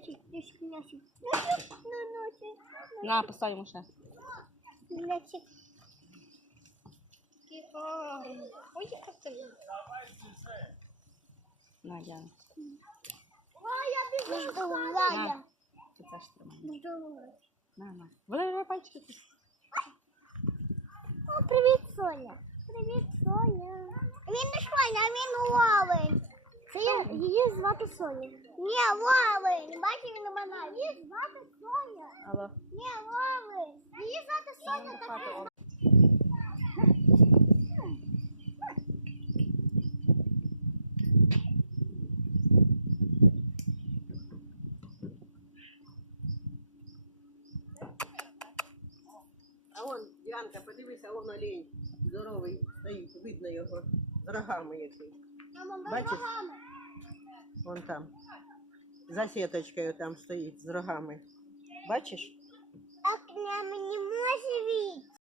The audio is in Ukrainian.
Мячик. Мячик, ну. На, поставимо ще. Мячик. Ой, як це? На, На. На, Соня. Привіт, Соня. Він не Соня, він Лавень. Це її звати Соня. Ні, Лавень. Бачиш, він у мене. Її звати Соня. Алло. Ні, Лавень. Її звати Соня, так і. А вон, Діанка, подивися, вон олень здоровий стоїть, видно його з рогами який. Мама, Бачиш? Вон там. За сіточкою там стоїть з рогами. Бачиш? Так не мені